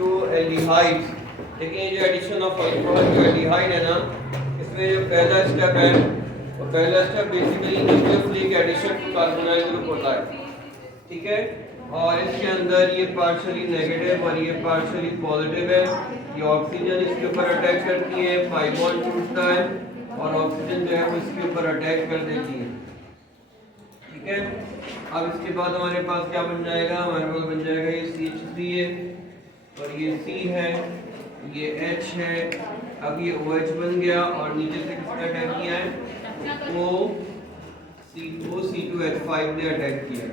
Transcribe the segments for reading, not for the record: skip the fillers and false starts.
To aldehydes. देखिए जो addition of alcohol जो एल्डिहाइड है ना, इसमें जो पहला स्टेप है वो पहला step basically nucleophilic addition to carbonyl group होता है, ठीक है। और इसके अंदर ये पार्शियली नेगेटिव और ये पार्शियली पॉजिटिव है। ये ऑक्सीजन इसके ऊपर अटैक करती है, पाई बॉन्ड टूटता है और ऑक्सीजन जो है वो इसके ऊपर अटैक कर देती है, ठीक है। अब इसके बाद हमारे पास क्या बन जाएगा, हमारे पास बन जाएगा ये CH3 है और ये C है, ये H है। अब ये OH बन गया और नीचे से किसने अटैक किया है, OC2H5 ने अटैक किया है,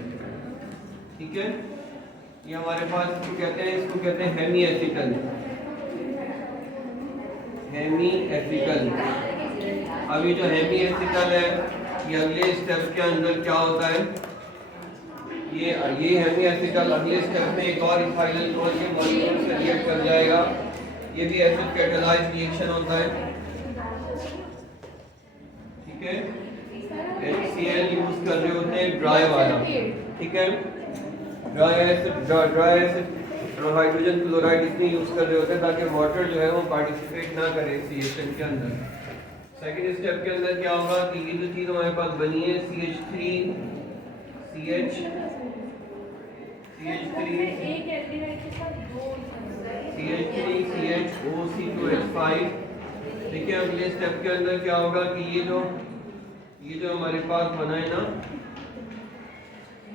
ठीक है। ये हमारे पास इसको कहते हैं हेमी एसिटल, हेमी एसिटल। अब ये जो हेमी एसिटल है ये अगले स्टेप के अंदर क्या होता है, ये हेमी एसिटल अगले स्टेप में एक और इथाइल अल्कोहल के मॉलिक्यूल से रिएक्ट कर जाएगा। ये भी एसिड कैटालाइज्ड रिएक्शन होता है, ठीक है। HCl यूज कर रहे होते हैं ड्राई वाला, ठीक है। ड्राई एसिड हाइड्रोजन क्लोराइड इसमें यूज कर रहे होते हैं ताकि वाटर जो है वो पार्टिसिपेट ना करे इस रिएक्शन के अंदर। सेकंड स्टेप के अंदर क्या होगा कि ये जो चीज हमारे पास बनी है CH3 CH OC2H5। देखिए अगले स्टेप के अंदर क्या होगा कि ये जो हमारे पास बना है ना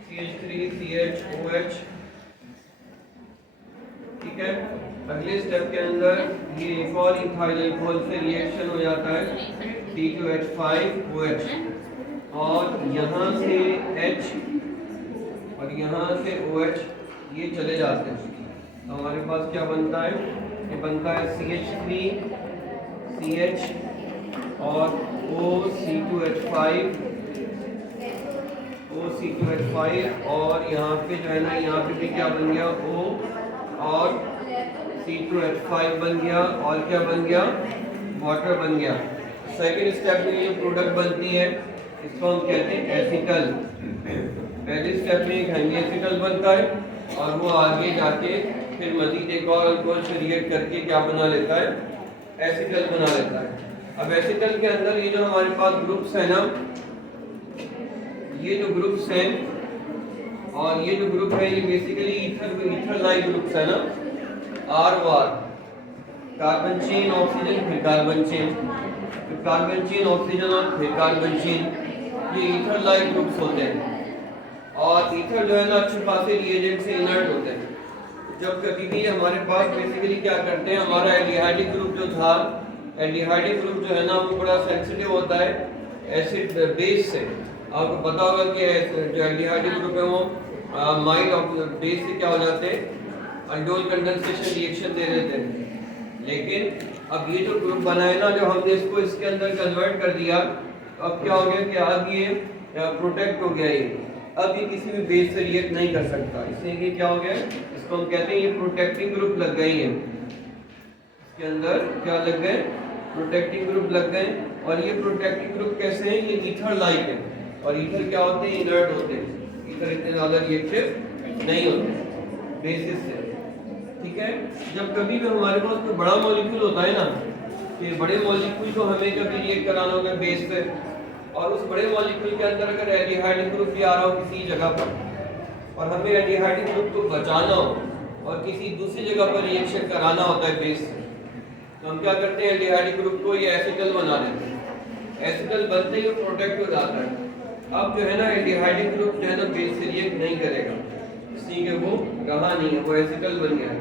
CH3 CHOH, ठीक है। अगले स्टेप के अंदर ये एक और इथाइल अल्कोहल से रिएक्शन हो जाता है C2H5OH और यहाँ से H और यहाँ से OH ये चले जाते हैं। तो हमारे पास क्या बनता है, ये बनता है CH3 CH और OC2H5 और यहाँ पे जो है ना यहाँ पे भी क्या बन गया O और C2H5 बन गया और क्या बन गया, वाटर बन गया। सेकेंड स्टेप में ये प्रोडक्ट बनती है, इसको हम कहते हैं एसिटल। पहले स्टेप में एक हेमी एसिटल बनता है और वो आगे जाके फिर मजीद एक और अल्कोहल से रिएक्ट करके क्या बना लेता है, एसिटल बना लेता है। अब एसिटल के अंदर ये जो हमारे पास ग्रुप्स है ना, ये जो ग्रुप्स हैं और ये जो ग्रुप है ये बेसिकली ईथर लाइक ग्रुप्स है ना, R कार्बन चेन ऑक्सीजन फिर कार्बन चेन, फिर कार्बन चेन ऑक्सीजन और फिर कार्बन चेन, ये ईथर लाइक ग्रुप्स होते हैं। और ईथर जो है ना अच्छे खासे रिएजेंट से इनर्ट होते हैं। जब कभी भी हमारे पास बेसिकली क्या करते हैं, हमारा एल्डिहाइडिक ग्रुप जो था, एल्डिहाइडिक ग्रुप जो है ना वो बड़ा सेंसिटिव होता है एसिड बेस से। आपको पता होगा कि जो एल्डिहाइडिक ग्रुप है वो माइल्ड ऑफ बेस से क्या हो जाते हैं, अल्डोल कंडेंसेशन रिएक्शन दे देते हैं। लेकिन अब ये जो ग्रुप बना है ना, जो हमने इसको इसके अंदर कन्वर्ट कर दिया, तो अब क्या हो गया कि अब ये प्रोटेक्ट हो गया, ये अब ये किसी भी बेस से रिएक्ट नहीं कर सकता। इसलिए ये क्या हो गया, इसको हम कहते हैं ये प्रोटेक्टिंग ग्रुप लग गई है, इसके अंदर क्या लग गए, प्रोटेक्टिंग ग्रुप लग गए। और ये प्रोटेक्टिंग ग्रुप कैसे हैं, ये ईथर लाइक है और ईथर क्या होते हैं, इनर्ट होते हैं। ईथर इतने ज्यादा रिएक्टिव नहीं होते बेसिस से, ठीक है। जब कभी भी हमारे पास कोई बड़ा मॉलिक्यूल होता है ना, कि बड़े मॉलिक्यूल को हमें कभी रिएक्ट कराना होगा बेस पे, और उस बड़े मॉलिक्यूल के अंदर अगर एल्डिहाइड ग्रुप भी आ रहा हो किसी जगह पर और हमें एल्डिहाइड ग्रुप को बचाना हो और किसी दूसरी जगह पर रिएक्शन कराना होता है बेस से, तो हम क्या करते हैं, एल्डिहाइड ग्रुप को ये एसिटल बना देते हैं। एसिटल बनते ही वो प्रोटेक्ट हो जाता है। अब जो है ना एल्डिहाइड ग्रुप जो है ना बेस से रिएक्ट नहीं करेगा, इसलिए कि वो रहा नहीं है, वो एसिटल बन गया है।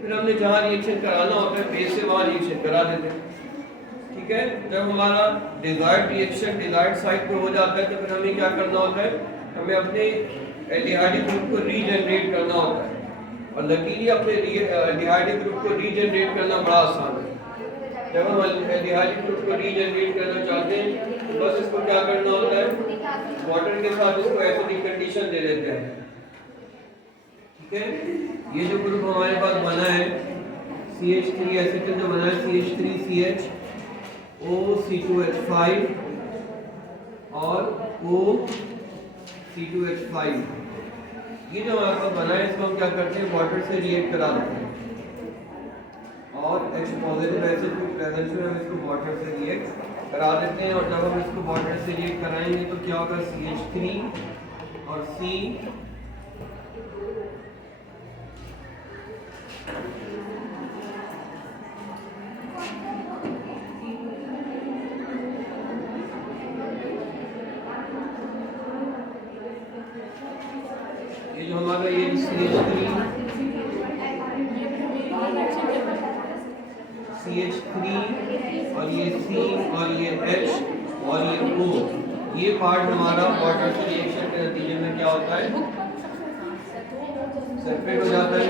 फिर हमने जहाँ रिएक्शन कराना होता है बेस से वहाँ रिएक्शन करा देते हैं, ठीक है। जब हमारा डिजायर्ड रिएक्शन डिजायर्ड साइट पे हो जाता है तो फिर हमें क्या करना होता है, हमें अपने एल्डिहाइड ग्रुप को रीजनरेट करना होता है। और लकीली अपने एल्डिहाइड ग्रुप को रीजनरेट करना बड़ा आसान है। जब हम एल्डिहाइड ग्रुप को रीजनरेट करना चाहते हैं तो बस इसको क्या करना होता है, वाटर के साथ इसको एसिडिक कंडीशन दे देते हैं, ठीक है। ये जो ग्रुप हमारे पास बना है CH3 एसिटल जो बना है CH3CH OC2H5 और OC2H5, ये जो हमारे पास बना है इसको हम क्या करते हैं, वाटर से रिएक्ट करा देते हैं। और H पॉजिटिव एसिड की प्रेजेंस में हम इसको वाटर से रिएक्ट करा देते हैं, और जब हम इसको वाटर से रिएक्ट कराएंगे तो क्या होगा, CH3 और C ये जो हमारा ये CH3 और ये C और ये H और ये O, ये पार्ट हमारा वाटर से रिएक्शन के नतीजे में क्या होता है, सेपरेट हो जाता है।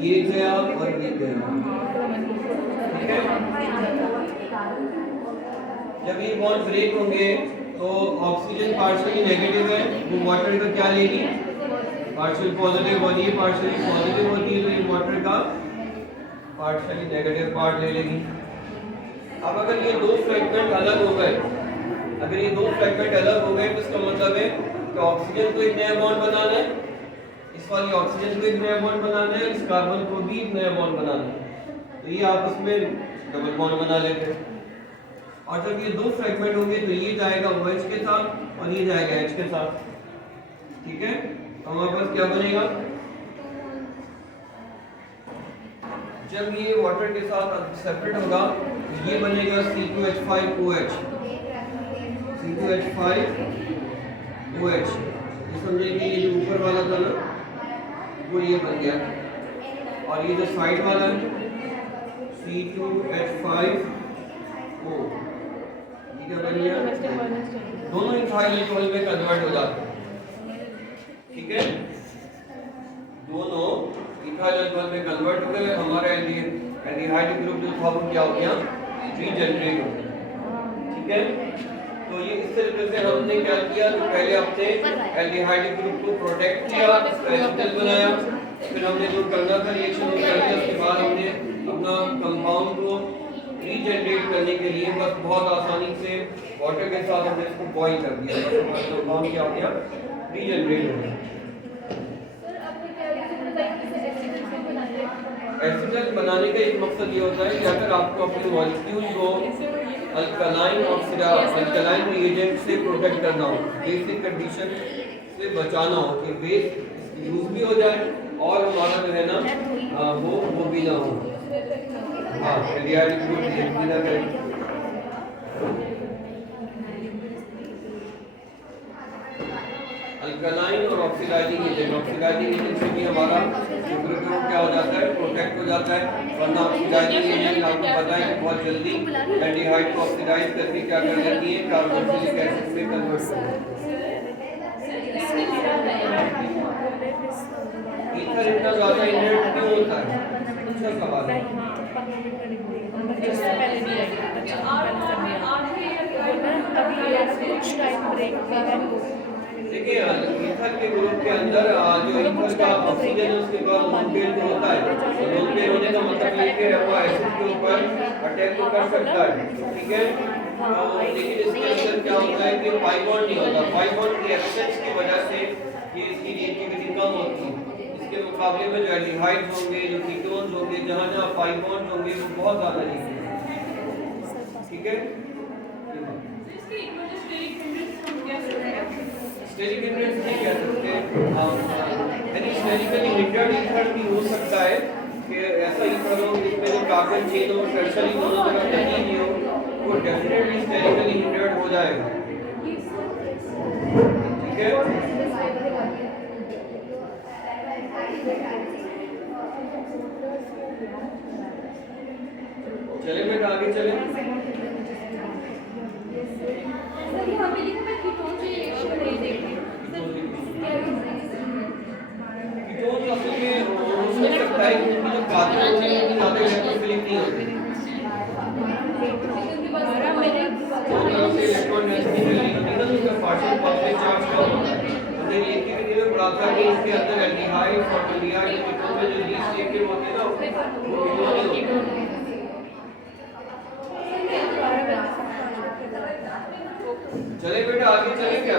ये गया और ये गया, ठीक है। जब ये बॉन्ड ब्रेक होंगे तो ऑक्सीजन पार्शियली नेगेटिव है, वो वाटर का क्या लेगी, पार्शियल पॉजिटिव, और ये पार्शियली पॉजिटिव होती है तो ये वाटर का पार्शियली नेगेटिव पार्ट ले लेगी। अब अगर ये दो फ्रैगमेंट अलग हो गए, अगर ये दो फ्रैगमेंट अलग हो गए तो इसका मतलब है कि ऑक्सीजन को एक नया बॉन्ड बनाना है, इस वाली ऑक्सीजन को एक नया बॉन्ड बनाना है, इस कार्बन को भी एक नया बॉन्ड बनाना है, तो ये आपस में डबल बॉन्ड बना लेते हैं। और जब ये दो फ्रैगमेंट होंगे तो ये जाएगा OH के साथ और ये जाएगा H के साथ, ठीक है। तो हमारे पास क्या बनेगा, जब ये वाटर के साथ सेपरेट होगा तो ये बनेगा C2H5OH, C2H5OH। ये समझिए कि ये जो ऊपर वाला था ना वो ये बन गया, और ये जो साइड वाला है C2H5O, ये क्या बन गया, दोनों इथाइल अल्कोहल में कन्वर्ट हो जाते हैं, ठीक है। दोनों इथाइल अल्कोहल में कन्वर्ट हो गए, हमारा एल्डिहाइड ग्रुप जो था वो क्या हो गया, रीजनरेट हो गया, ठीक है। तो ये इस तरीके से हमने क्या किया, तो पहले हमने एल्डिहाइड ग्रुप को प्रोटेक्ट किया, एसिटल बनाया, फिर हमने जो करना था रिएक्शन कर दिया, उसके बाद हमने अपना कंपाउंड को रीजनरेट करने के लिए बस बहुत आसानी से वाटर के साथ हमने इसको बॉईल कर दिया, बस हमारा कंपाउंड क्या हो गया, रीजनरेट हो गया। एसिटल बनाने का एक मकसद ये होता है कि अगर आपको अपने मॉलिक्यूल को अल्कलाइन रिएजेंट से प्रोटेक्ट करना हो, बेसिक कंडीशन से बचाना हो कि बेस यूज भी हो जाए और हमारा जो है ना वो भी ना हो, हाँ एल्डिहाइड ग्रुप रिएक्ट भी ना करे। अल्कलाइन और ऑक्सीडाइजिंग एजेंट से भी हमारा ग्रुप क्या हो जाता है, प्रोटेक्ट हो जाता है, वरना ऑक्सीडाइजिंग एजेंट आपको पता है कि बहुत जल्दी एल्डिहाइड को ऑक्सीडाइज करके क्या कर देती है, कार्बोक्सिलिक एसिड में कन्वर्ट कर देती है। ईथर इतना ज़्यादा इनर्ट क्यों होता है, अच्छा सवाल है। देखिए ईथर के ग्रुप के अंदर जो ईथर का ऑक्सीजन है उसके बाद लोन पेयर होता है, लोन पेयर होने का मतलब ये कि वो एसिड के ऊपर अटैक तो कर सकता है, ठीक है। तो लेकिन इसके अंदर क्या होता है कि पाई बॉन्ड नहीं होता, पाई बॉन्ड की एब्सेंस की वजह से ये इसकी रिएक्टिविटी कम होती है। इसके मुकाबले में जो एल्डिहाइड्स होंगे, जो कीटोन्स होंगे, जहाँ जहाँ पाई बॉन्ड होंगे वो बहुत ज़्यादा रिएक्टिव होंगे, ठीक है। स्टेरिक हिंड्रेंस नहीं कह सकते, यानी स्टेरिकली हिंड्रेड ईथर भी हो सकता है कि ऐसा ईथर हो जिसमें जो कार्बन चेन हो टर्शरी दोनों तरफ लगी नहीं हो, वो डेफिनेटली स्टेरिकली हिंड्रेड हो जाएगा, ठीक है। चले बेटा आगे चले। इसके अंदर एल्डिहाइड और एल्डिहाइड कीटोन में जो लीस्ट रिएक्टिव होते हैं ना वो कीटोन होते हैं। चले बेटा आगे चले क्या,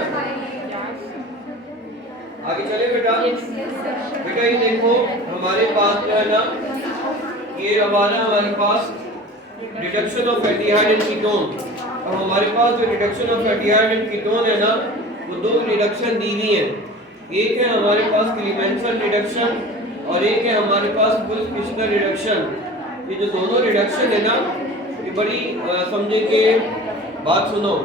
आगे चले बेटा। बेटा ये देखो हमारे पास जो है ना ये हमारे पास reduction of aldehyde and ketone. अब हमारे पास जो reduction of aldehyde and ketone है ना, वो दो रिडक्शन दी हुई है। एक है हमारे पास क्लीमेंसन रिडक्शन और एक है हमारे पास वुल्फ-किश्नर रिडक्शन। ये जो दोनों रिडक्शन है ना, ये बड़ी समझे कि बात सुनो,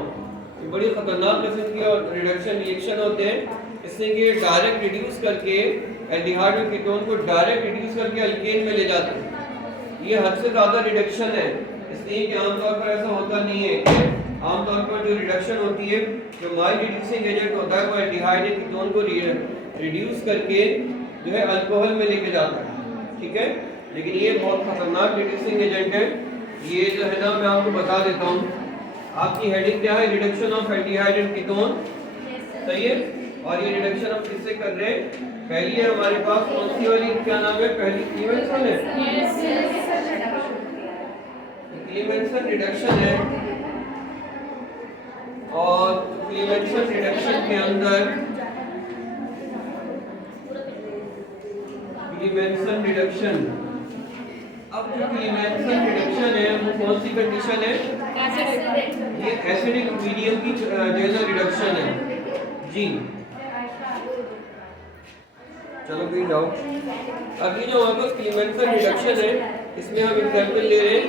ये बड़ी खतरनाक किस्म की रिडक्शन रिएक्शन होते हैं। इससे कि डायरेक्ट रिड्यूस करके एल्डिहाइड और कीटोन को डायरेक्ट रिड्यूस करके अल्केन में ले जाते हैं। ये हद से ज़्यादा रिडक्शन है, इसलिए कि आमतौर पर ऐसा होता नहीं है कि आमतौर पर जो रिडक्शन होती है, जो माइल्ड रिड्यूसिंग एजेंट होता है, वो एल्डिहाइड या कीटोन को रिड्यूस करके जो है अल्कोहल में लेके जाता है, ठीक है। लेकिन ये बहुत खतरनाक रिड्यूसिंग एजेंट है। ये जो है ना, मैं आपको बता देता हूँ। आपकी हेडिंग क्या है? Reduction of aldehyde and ketone, सही है। और ये रिडक्शन हम किससे कर रहे हैं? पहली है हमारे पास कौन सी वाली, क्या नाम है पहली? क्लीमेंसन है, क्लीमेंसन रिडक्शन है। और क्लीमेंसन रिडक्शन के अंदर क्लीमेंसन रिडक्शन, अब जो क्लीमेंसन रिडक्शन है वो कौन सी कंडीशन है? ये एसिडिक मीडियम की जैसा रिडक्शन है जी। चलो भी जाओ। अभी जो हमारे पास क्लीमेंसन रिडक्शन है, इसमें हम एग्जांपल ले रहे हैं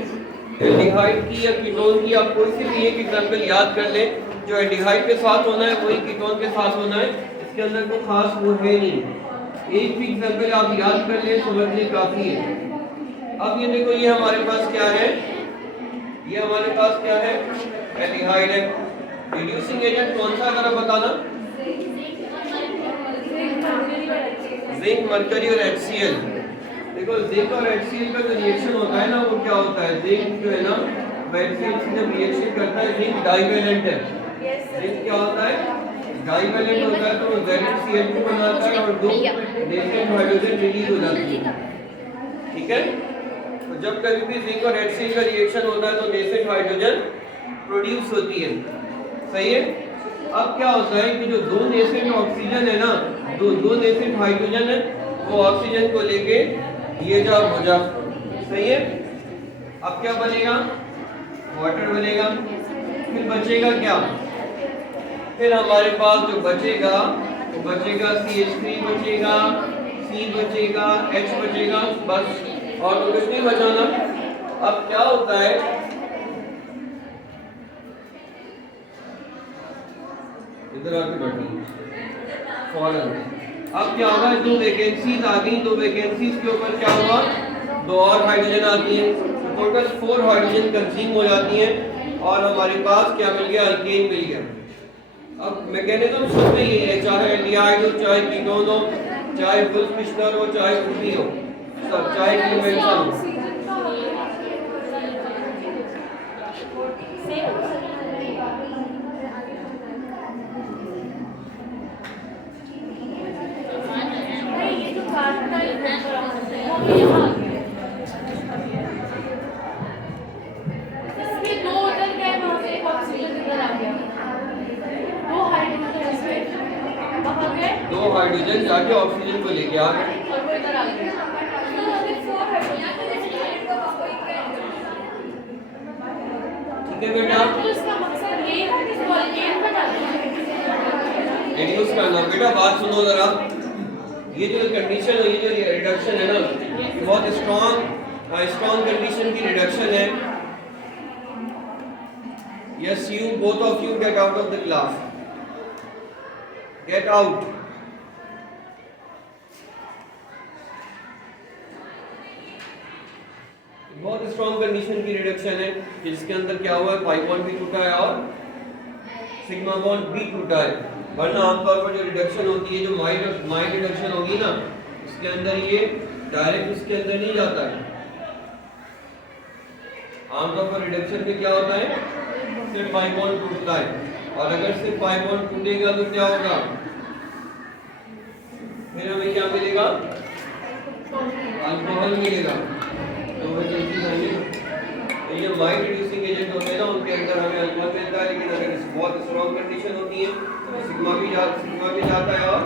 एल्डिहाइड की या कीटोन की। आप कोई सी भी एक एग्जांपल याद कर लें, जो एल्डिहाइड के साथ होना है वही कीटोन के साथ होना है, इसके अंदर कोई खास वो है नहीं। एक भी एग्जांपल आप याद कर लें, समझने काफी है। अब ये देखो, ये हमारे पास क्या है? ये हमारे पास क्या है? एल्डिहाइड है। रिड्यूसिंग एजेंट कौन सा, जरा बताना? जिंक, मरकरी और HCl। देखो जिंक और HCl का जो रिएक्शन होता है ना, वो क्या होता है? जिंक जो है ना, HCl से जब रिएक्शन करता है, जिंक डाइवैलेंट है। जिंक क्या होता है? डाइवैलेंट होता है, तो वो ZnCl2 बनाता है और दो नेसेंट हाइड्रोजन रिलीज हो जाती है, ठीक है। तो जब कभी भी जिंक और HCl का रिएक्शन होता है तो नेसेंट हाइड्रोजन प्रोड्यूस होती है, सही है। अब क्या होता है कि जो दो नेसेंट ऑक्सीजन है ना, दो नेसेंट हाइड्रोजन है, वो ऑक्सीजन को लेके ये जा हो जा, सही है। अब क्या बनेगा? वाटर बनेगा। फिर बचेगा क्या? फिर हमारे पास जो बचेगा वो बचेगा CH3 बचेगा, C बचेगा, H बचेगा, बस, और तो कुछ नहीं बचाना। अब क्या होता है? इधर आके बैठो फौरन। अब क्या होगा? दो वैकेंसीज आ गई, दो वैकेंसीज के ऊपर क्या हुआ? दो और हाइड्रोजन आती है, टोटल 4 हाइड्रोजन कंज्यूम हो जाती हैं और हमारे पास क्या मिल गया? अल्केन मिल गया। अब मैकेनिज्म सब में यही है, चाहे एल्डिहाइड हो, चाहे कीटोन हो, चाहे वुल्फ-किश्नर हो, चाहे कुछ भी हो, सब, चाहे क्लीमेंसन हो। दो हाइड्रोजन जाके ऑक्सीजन को लेके आ गए, ठीक है बेटा। रिड्यूस करना बेटा, बात सुनो जरा। ये जो कंडीशन है, ये जो रिडक्शन है ना, ये बहुत स्ट्रॉन्ग कंडीशन की रिडक्शन है। Yes, you both of you get out of the class, get out. बहुत स्ट्रॉन्ग कंडीशन की रिडक्शन है, जिसके अंदर क्या हुआ है? पाई बॉन्ड भी टूटा है और सिग्मा बॉन्ड भी टूटा है। वरना आमतौर पर जो रिडक्शन होती है, जो माइल्ड रिडक्शन होगी ना, उसके अंदर ये डायरेक्ट उसके अंदर नहीं जाता है। आमतौर पर रिडक्शन में क्या होता है? सिर्फ पाई बॉन्ड टूटता है, और अगर सिर्फ पाई बॉन्ड टूटेगा तो क्या होगा? फिर हमें क्या मिलेगा? अल्कोहल मिलेगा। तो ये माइल्ड रिड्यूसिंग एजेंट होते हैं ना, उनके अंदर हमें अल्कोहल मिलता है। लेकिन अगर बहुत स्ट्रॉन्ग कंडीशन होती है तो सिग्मा भी जाता है और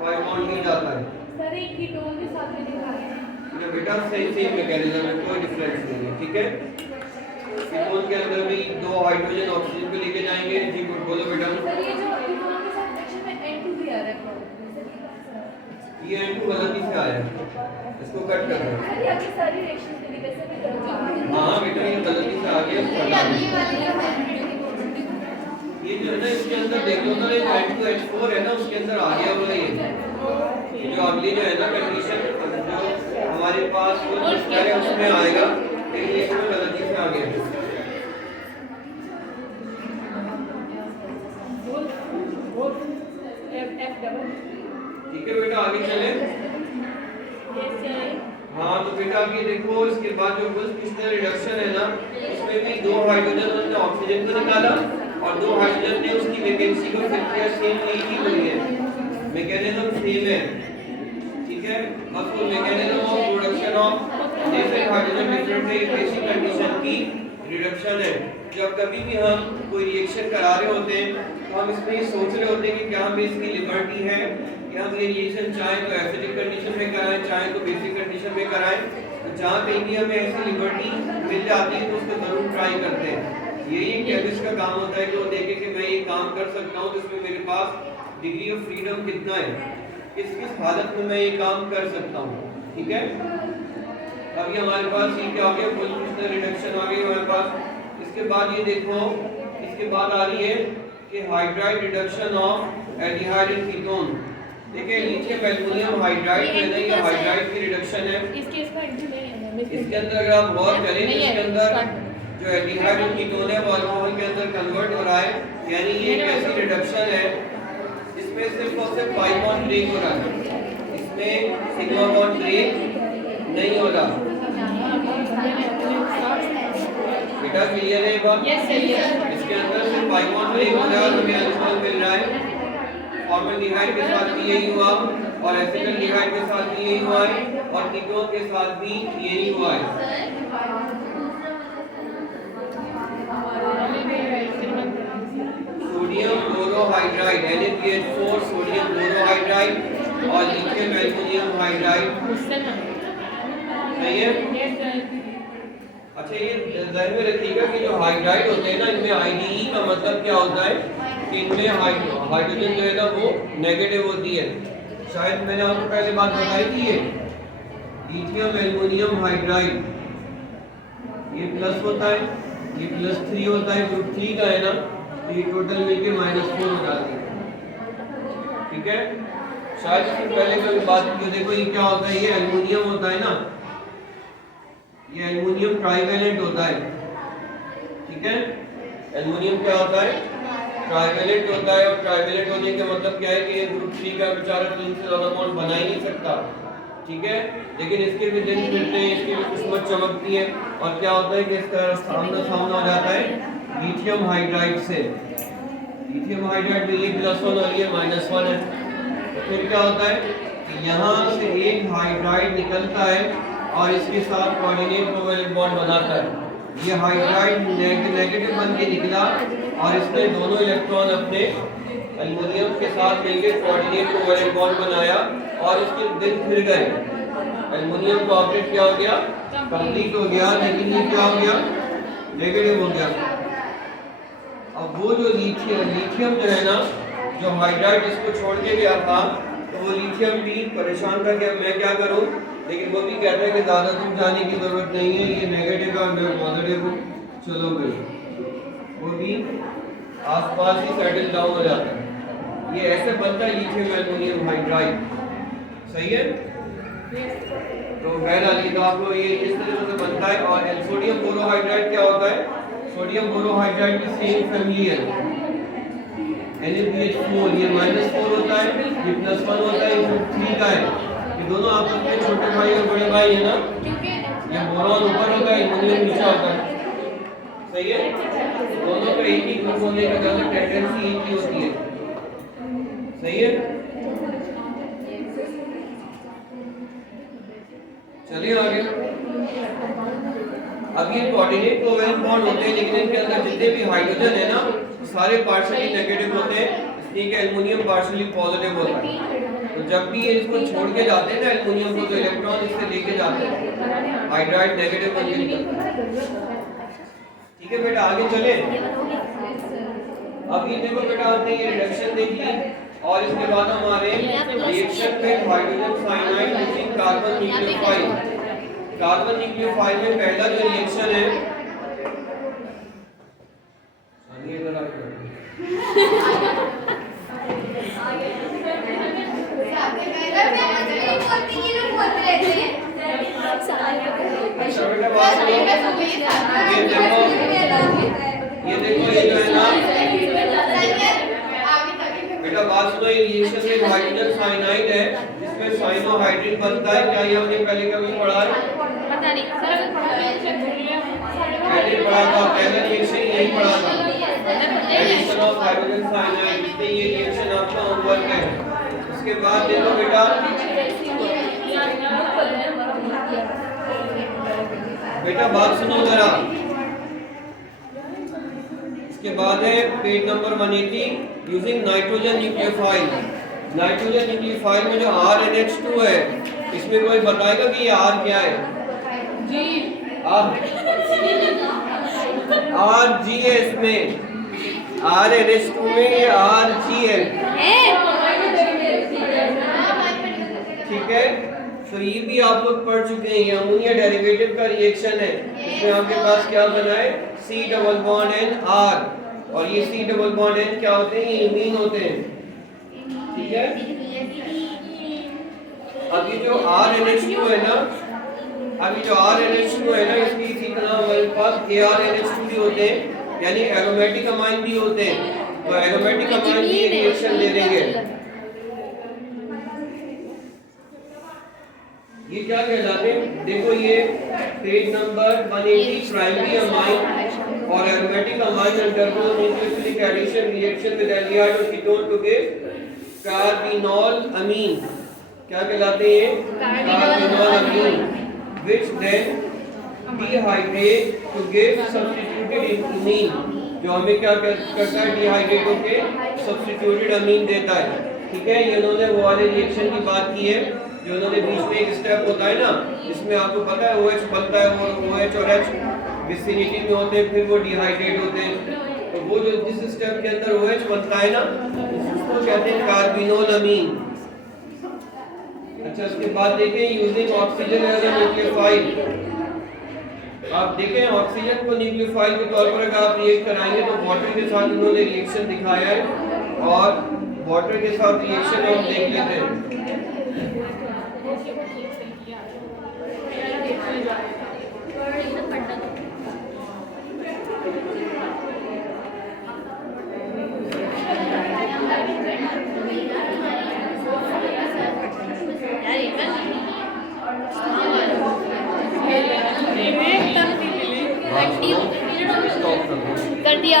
पाई बॉन्ड नहीं जाता है। सर एक कीटोन के साथ में दिखाया है। तो बेटा सेम मैकेनिज्म है, कोई डिफरेंस नहीं है, ठीक है। कीटोन के अंदर भी दो हाइड्रोजन ऑक्सीजन को लेके जाएंगे। जी बोलो बेटा। सर ये जो कीटोन के साथ रिएक्शन में N2 भी आ रहा है, ये N2 गलती से आया है, इसको कट कर दो। सर ये आपकी सारी रिएक्शन के लिए कैसे भी करोगे? हाँ बेटा ये गलती से आ गया, इसको हटा दो। ये जो है ना इसके अंदर देख लो ना, ये N2H4 है ना, उसके अंदर आ गया हुआ ये जो अगली जो है ना कंडीशन जो हमारे पास वो है उसमें आएगा, लेकिन इसमें गलती से आ गया। ठीक है बेटा आगे चले। हाँ तो बेटा अभी देखो इसके बाद जो क्रिस्टल रिडक्शन है ना, उसमें भी दो हाइड्रोजन उन्होंने ऑक्सीजन को निकाला और दो हाइड्रोजन ने उसकी वैकेंसी को फिल किया, सेम यही हुई है, मैकेनिज्म सेम है, ठीक है। बस वो mechanism of production of different hydrogen different है, बेसिक कंडीशन की रिडक्शन है। जब कभी भी हम कोई रिएक्शन करा रहे होते हैं तो हम इसमें ये सोच रहे होते हैं कि क्या हमें इसकी लिबर्टी है कि हम ये रिएक्शन चाहे तो एसिडिक कंडीशन में कराएं, चाहे तो बेसिक कंडीशन में कराएं। तो जहाँ कहीं भी हमें ऐसी लिबर्टी मिल जाती है तो उसको जरूर ट्राई करते हैं। यही केमिस्ट का काम होता है कि वो देखे कि मैं ये काम कर सकता हूँ तो इसमें मेरे पास डिग्री ऑफ फ्रीडम कितना है, किस किस हालत में मैं ये काम कर सकता हूँ, ठीक है। अभी हमारे पास ये क्या आ गया, फुल क्रिस्टल रिडक्शन आ गई हमारे पास। इसके बाद ये देखो, इसके बाद आ रही है कि hydride reduction of aldehyde in ketone. देखिए लिथियम एल्युमिनियम हाइड्राइड में नहीं, ये हाइड्राइड की रिडक्शन है। इसके अंदर अगर आप गौर करें तो इसके अंदर जो एल्डिहाइड और कीटोन है वो अल्कोहल के अंदर कन्वर्ट हो रहा है, यानी ये एक ऐसी रिडक्शन है इसमें सिर्फ और सिर्फ पाई बॉन्ड ब्रेक हो रहा है, इसमें सिग्मा बॉन्ड ब्रेक नहीं हो रहा। बेटा क्लियर है बात? इसके अंदर सिर्फ पाई बॉन्ड ब्रेक हो रहा है और हमें अल्कोहल मिल रहा है। फॉर्मल्डिहाइड के साथ भी यही हुआ और एसिटल्डिहाइड के साथ भी यही हुआ है और कीटोन के साथ भी यही हुआ है। Sodium borohydride NaPH4 sodium borohydride और लिथियम एल्युमिनियम हाइड्राइड, सही है। अच्छा ये ध्यान में रखिएगा कि जो हाइड्राइड होते हैं ना, इनमें IDE का मतलब क्या होता है कि इनमें हाइड्रोजन जो है ना वो नेगेटिव होती है। शायद मैंने आपको पहले बात बताई थी, ये लिथियम एल्युमिनियम हाइड्राइड ये प्लस होता है, ये +3 होता है, ग्रुप 3 का है ना, तो ये टोटल मिलके -4 हो जाती है, ठीक है। शायद इससे पहले कोई बात की, देखो ये क्या होता है, ये एल्युमिनियम होता है ना, ये एल्युमिनियम ट्राइवेलेंट होता है, ठीक है। एल्युमिनियम क्या होता है, ट्राइवेलेंट होता है और ट्राइवेलेंट होने का मतलब क्या है कि ये ग्रुप 3 का बेचारा 3 से ज्यादा बॉन्ड बना ही नहीं सकता, ठीक है। लेकिन इसके भी दिन फिरते हैं, इसकी भी किस्मत चमकती है और क्या होता है कि इसका सामना हो जाता है लिथियम हाइड्राइड से। लिथियम हाइड्राइड में ये +1 और ये -1 है, तो फिर क्या होता है कि यहाँ से एक हाइड्राइड निकलता है और इसके साथ कोऑर्डिनेट कोवैलेंट बॉन्ड बनाता है। ये हाइड्राइड नेगेटिव बन के निकला और इसने दोनों इलेक्ट्रॉन अपने एल्युमिनियम के साथ मिलकर कोऑर्डिनेट कोवैलेंट बॉन्ड बनाया और इसके दिन फिर गए। एल्युमिनियम का ऑर्बिट क्या हो गया, कंप्लीट हो गया, लेकिन ये क्या हो गया, नेगेटिव हो गया। अब वो जो लिथियम जो है ना, जो हाइड्राइड इसको छोड़ के गया था, तो वो लिथियम भी परेशान था कि मैं क्या करूं, लेकिन वो भी कहता है कि ज़्यादा दूर जाने की ज़रूरत नहीं है, ये नेगेटिव है मैं पॉजिटिव हूँ, चलो भाई, वो भी आसपास ही सेटल डाउन हो जाता है। ये ऐसे बनता है लिथियम एल्युमिनियम हाइड्राइड, सही है। तो बहरहाल ये तो आपको ये इस तरह से बनता है। और सोडियम बोरोहाइड्राइड क्या होता है, सोडियम बोरोहाइड्राइड की सेम फैमिली है, NaPH4 ये -4 होता है, ये +1 होता है, ये 3 का है। ये दोनों आपस में छोटे भाई और बड़े भाई है ना, ये बोरॉन ऊपर होता है, एल्युमिनियम नीचे होता है, सही है। दोनों का एक ही ग्रुप होने का ज़्यादा टेंडेंसी एक ही होती है, सही है। चलिए आगे। अब ये कोऑर्डिनेट कोवैलेंट बॉन्ड होते हैं, लेकिन इनके अंदर जितने भी हाइड्रोजन है ना, सारे पार्शियली नेगेटिव होते हैं, इसलिए कि एल्युमिनियम पार्शियली पॉजिटिव होता है। तो जब भी ये इसको छोड़ के जाते हैं ना एल्युमिनियम को, तो इलेक्ट्रॉन इससे लेके जाते हैं, हाइड्राइड नेगेटिव बन के निकलता है। ठीक है बेटा, आगे चले। अब ये देखो बेटा, आपने ये रिडक्शन देख ली और इसके बाद हमारे रिएक्शन में hydrogen cyanide using carbon nucleophile. Carbon nucleophile में पहला जो रिएक्शन है, ये इधर आके अच्छा बेटा बात सुनो, ये देखो ये जो है ना बेटा, बात सुनो, ये रिएक्शन में हाइड्रोजन साइनाइड है, इसमें साइनोहाइड्रिन बनता है। क्या ये हमने पहले कभी पढ़ा है? पता नहीं सर, पहले पढ़ा था, पहला रिएक्शन यही पढ़ा था, एडिशन ऑफ हाइड्रोजन साइनाइड। इसलिए ये रिएक्शन आपका होमवर्क है। इसके बाद देखो बेटा, बेटा बात सुनो जरा, इसके बाद है page number 180, using nitrogen nucleophile. Nitrogen nucleophile में जो RNH2 है, इसमें कोई बताएगा कि ये R क्या है? जी RG है, इसमें RNH2 में ये RG है। ठीक है, तो ये भी आप लोग पढ़ चुके हैं। ये अमोनिया डेरिवेटिव का रिएक्शन है। इसमें आपके पास क्या बना है? C double bond N R, और ये C डबल बॉन्ड N क्या होते हैं? ये इमीन होते हैं। ठीक है, अभी जो RNH2 है ना, इसकी इसी तरह हमारे पास ARNH2 भी होते हैं, यानी एरोमेटिक अमाइन भी होते हैं। तो एरोमेटिक अमाइन भी रिएक्शन दे देंगे। ये क्या कहलाते हैं? देखो ये पेज नंबर 180, प्राइमरी अमाइन और aromatic amine undergo nucleophilic addition reaction with aldehyde और ketone to give carbinol amine. क्या कहलाते हैं? Carbinol amine, which then dehydrate to give substituted amine, जो हमें क्या करता है? डिहाइड्रेट होके सब्स्टिट्यूटेड अमीन देता है। ठीक है, ये उन्होंने वो वाले रिएक्शन की बात की है जो उन्होंने बीच में एक स्टेप होता है ना, जिसमें आपको पता है OH बनता है और OH और H विसिनिटी में होते हैं, फिर वो डिहाइड्रेट होते हैं। तो वो जो जिस स्टेप के अंदर OH बनता है ना, उसको कहते हैं कार्बिनोल अमीन। अच्छा, उसके बाद देखें using oxygen as a nucleophile. आप देखें ऑक्सीजन को न्यूक्लियोफाइल के तौर पर अगर आप रिएक्ट कराएंगे तो वाटर के साथ उन्होंने रिएक्शन दिखाया है, और वाटर के साथ रिएक्शन हम देख लेते हैं। कर दिया।